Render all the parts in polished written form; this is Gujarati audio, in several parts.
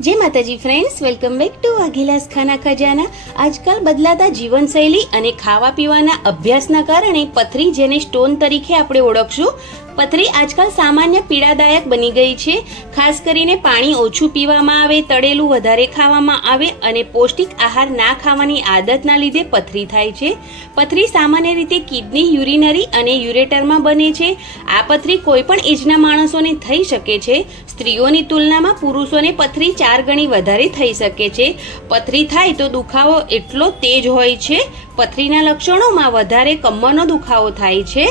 जय माताजी फ्रेंड्स, वेलकम बैक टू वाघेलास खाना खजाना। आजकल बदलाता जीवनशैली અને ખાવા પીવાના અભ્યાસના કારણે પથરી, જેને સ્ટોન તરીકે આપણે ઓળખશું, પથરી આજકાલ સામાન્ય પીડાદાયક બની ગઈ છે। ખાસ કરીને પાણી ઓછું પીવામાં આવે, તળેલું વધારે ખાવામાં આવે અને પૌષ્ટિક આહાર ના ખાવાની આદતના લીધે પથરી થાય છે। પથરી સામાન્ય રીતે કિડની, યુરિનરી અને યુરેટરમાં બને છે। આ પથરી કોઈ પણ એજના માણસોને થઈ શકે છે। સ્ત્રીઓની તુલનામાં પુરુષોને પથરી 4 ગણી વધારે થઈ શકે છે। પથરી થાય તો દુખાવો એટલો તેજ હોય છે। પથરીના લક્ષણોમાં વધારે કમરનો દુખાવો થાય છે।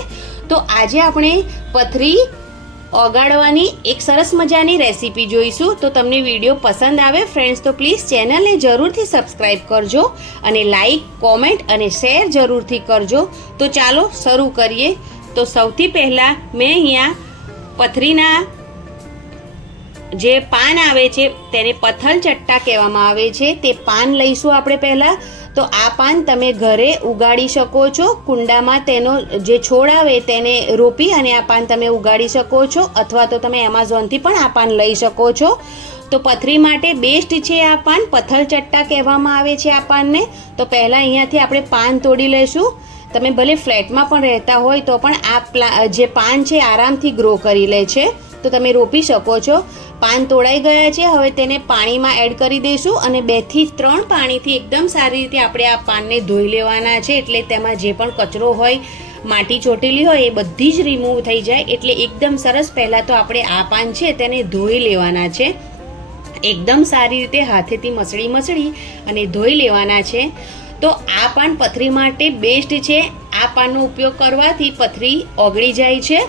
તો આજે આપણે પથરી ઓગાળવાની એક સરસ મજાની રેસીપી જોઈશું। તો તમને વિડીયો પસંદ આવે ફ્રેન્ડ્સ તો પ્લીઝ ચેનલને જરૂરથી સબસ્ક્રાઈબ કરજો અને લાઈક, કોમેન્ટ અને શેર જરૂરથી કરજો। તો ચાલો શરૂ કરીએ। તો સૌથી પહેલાં મેં અહીંયા પથરીના જે પાન આવે છે તેને પથલ ચટ્ટા કહેવામાં આવે છે, તે પાન લઈશું આપણે પહેલાં। તો આ પાન તમે ઘરે ઉગાડી શકો છો। કુંડામાં તેનો જે છોડ આવે તેને રોપી અને આ પાન તમે ઉગાડી શકો છો, અથવા તો તમે એમેઝોનથી પણ આ પાન લઈ શકો છો। તો પથરી માટે બેસ્ટ છે આ પાન, પથલ ચટ્ટા કહેવામાં આવે છે આ પાનને। તો પહેલાં અહીંયાથી આપણે પાન તોડી લઈશું। તમે ભલે ફ્લેટમાં પણ રહેતા હોય તો પણ આ જે પાન છે આરામથી ગ્રો કરી લે છે, તો તમે રોપી શકો છો। પાન તોડાઈ ગયા છે, હવે તેને પાણીમાં એડ કરી દઈશું અને 2 થી 3 પાણીથી એકદમ સારી રીતે આપણે આ પાનને ધોઈ લેવાના છે। એટલે તેમાં જે પણ કચરો હોય, માટી ચોટેલી હોય એ બધી જ રિમૂવ થઈ જાય। એટલે એકદમ સરસ પહેલાં તો આપણે આ પાન છે તેને ધોઈ લેવાના છે, એકદમ સારી રીતે હાથેથી મસળી અને ધોઈ લેવાના છે। તો આ પાન પથરી માટે બેસ્ટ છે। આ પાનનો ઉપયોગ કરવાથી પથરી ઓગળી જાય છે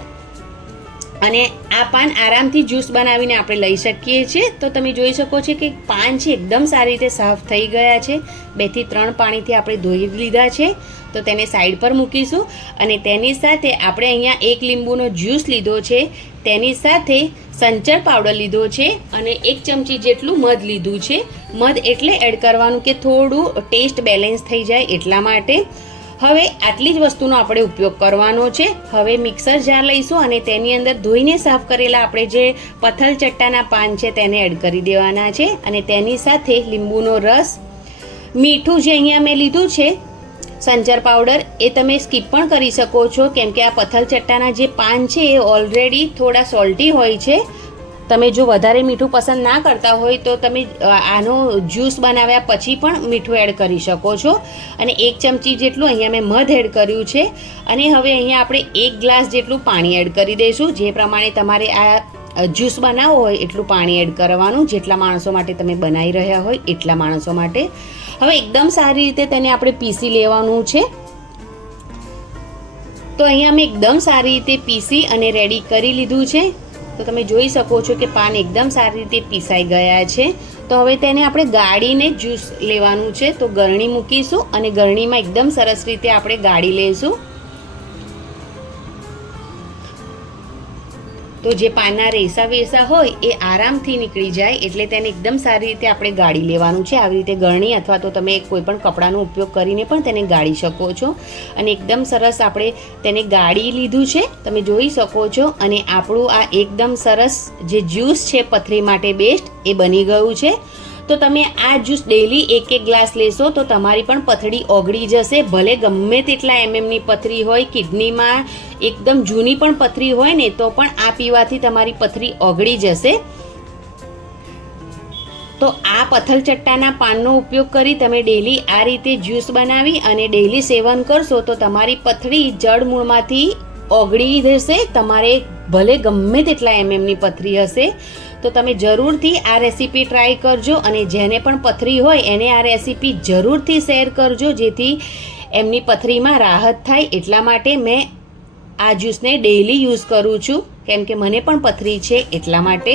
અને આ પાન આરામથી જ્યુસ બનાવીને આપણે લઈ શકીએ છીએ। તો તમે જોઈ શકો છો કે પાન છે એકદમ સારી રીતે સાફ થઈ ગયા છે। 2 થી 3 પાણીથી આપણે ધોઈ લીધા છે। તો તેને સાઈડ પર મૂકીશું અને તેની સાથે આપણે અહીંયા 1 લીંબુનો જ્યુસ લીધો છે, તેની સાથે સંચર પાવડર લીધો છે અને 1 ચમચી જેટલું મધ લીધું છે। મધ એટલે એડ કરવાનું કે થોડું ટેસ્ટ બેલેન્સ થઈ જાય એટલા માટે। હવે આટલી જ વસ્તુનો આપણે ઉપયોગ કરવાનો છે। હવે મિક્સર જાર લઈશું અને તેની અંદર ધોઈને સાફ કરેલા આપણે જે પથલ ચટ્ટાના પાન છે તેને એડ કરી દેવાના છે અને તેની સાથે લીંબુનો રસ, મીઠું જે અહીંયા મેં લીધું છે, સંચર પાવડર એ તમે સ્કીપ પણ કરી શકો છો, કેમ કે આ પથલ ચટ્ટાના જે પાન છે એ ઓલરેડી થોડા સોલ્ટી હોય છે। તમે જો વધારે મીઠું પસંદ ના કરતા હોય તો તમે આનો જ્યુસ બનાવ્યા પછી પણ મીઠું એડ કરી શકો છો। અને 1 ચમચી જેટલું અહીંયા મેં મધ એડ કર્યું છે અને હવે અહીંયા આપણે 1 ગ્લાસ જેટલું પાણી એડ કરી દઈશું। જે પ્રમાણે તમારે આ જ્યુસ બનાવવો હોય એટલું પાણી એડ કરવાનું, જેટલા માણસો માટે તમે બનાવી રહ્યા હોય એટલા માણસો માટે। હવે એકદમ સારી રીતે તેને આપણે પીસી લેવાનું છે। તો અહીંયા મેં એકદમ સારી રીતે પીસી અને રેડી કરી લીધું છે। તો તમે જોઈ શકો છો કે પાન એકદમ સારી રીતે પીસાઈ ગયા છે। તો હવે તેને આપણે ગાળીને જ્યુસ લેવાનું છે। તો ગરણી મૂકીશું અને ગરણીમાં એકદમ સરસ રીતે આપણે ગાળી લઈશું। તો જે પાનના રેસા વેસા હોય એ આરામથી નીકળી જાય, એટલે તેને એકદમ સારી રીતે આપણે ગાળી લેવાનું છે। આવી રીતે ગરણી અથવા તો તમે કોઈ પણ કપડાનો ઉપયોગ કરીને પણ તેને ગાળી શકો છો અને એકદમ સરસ આપણે તેને ગાળી લીધું છે, તમે જોઈ શકો છો। અને આપણું આ એકદમ સરસ જે જ્યુસ છે પથરી માટે બેસ્ટ એ બની ગયું છે। તો તમે આ જ્યુસ ડેલી 1-1 ગ્લાસ લેશો તો તમારી પણ પથરી ઓગળી જશે। ભલે ગમે તેટલા એમએમની પથરી હોય, કિડનીમાં એકદમ જૂની પણ પથરી હોય ને તો પણ આ પીવાથી તમારી પથરી ઓગળી જશે। તો આ પથલ ચટ્ટાના પાનનો ઉપયોગ કરી તમે ડેલી આ રીતે જ્યુસ બનાવી અને ડેલી સેવન કરશો તો તમારી પથરી જડમૂળમાંથી ઓગળી જશે। તમારે ભલે ગમે તેટલા એમએમની પથરી હશે તો તમે જરૂરથી આ રેસીપી ટ્રાય કરજો અને જેને પણ પથરી હોય એને આ રેસીપી જરૂરથી શેર કરજો, જેથી એમની પથરીમાં રાહત થાય। એટલા માટે મેં આ જ્યુસને ડેઈલી યુઝ કરું છું, કેમ કે મને પણ પથરી છે એટલા માટે।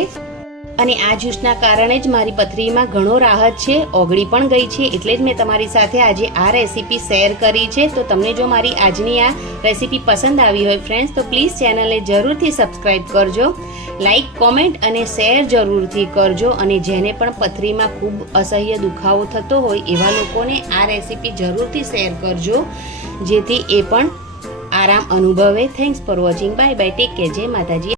અને આ જ્યુસના કારણે જ મારી પથરીમાં ઘણો રાહત છે, ઓગળી પણ ગઈ છે, એટલે જ મેં તમારી સાથે આજે આ રેસીપી શેર કરી છે। તો તમને જો મારી આજની આ રેસીપી પસંદ આવી હોય ફ્રેન્ડ્સ તો પ્લીઝ ચેનલને જરૂરથી સબસ્ક્રાઈબ કરજો, લાઈક, કોમેન્ટ અને શેર જરૂરથી કરજો। અને જેને પણ પથરીમાં ખૂબ અસહ્ય દુખાવો થતો હોય એવા લોકોને આ રેસીપી જરૂરથી શેર કરજો, જેથી એ પણ આરામ અનુભવે। Thanks for watching, bye bye, take care, જય માતાજી।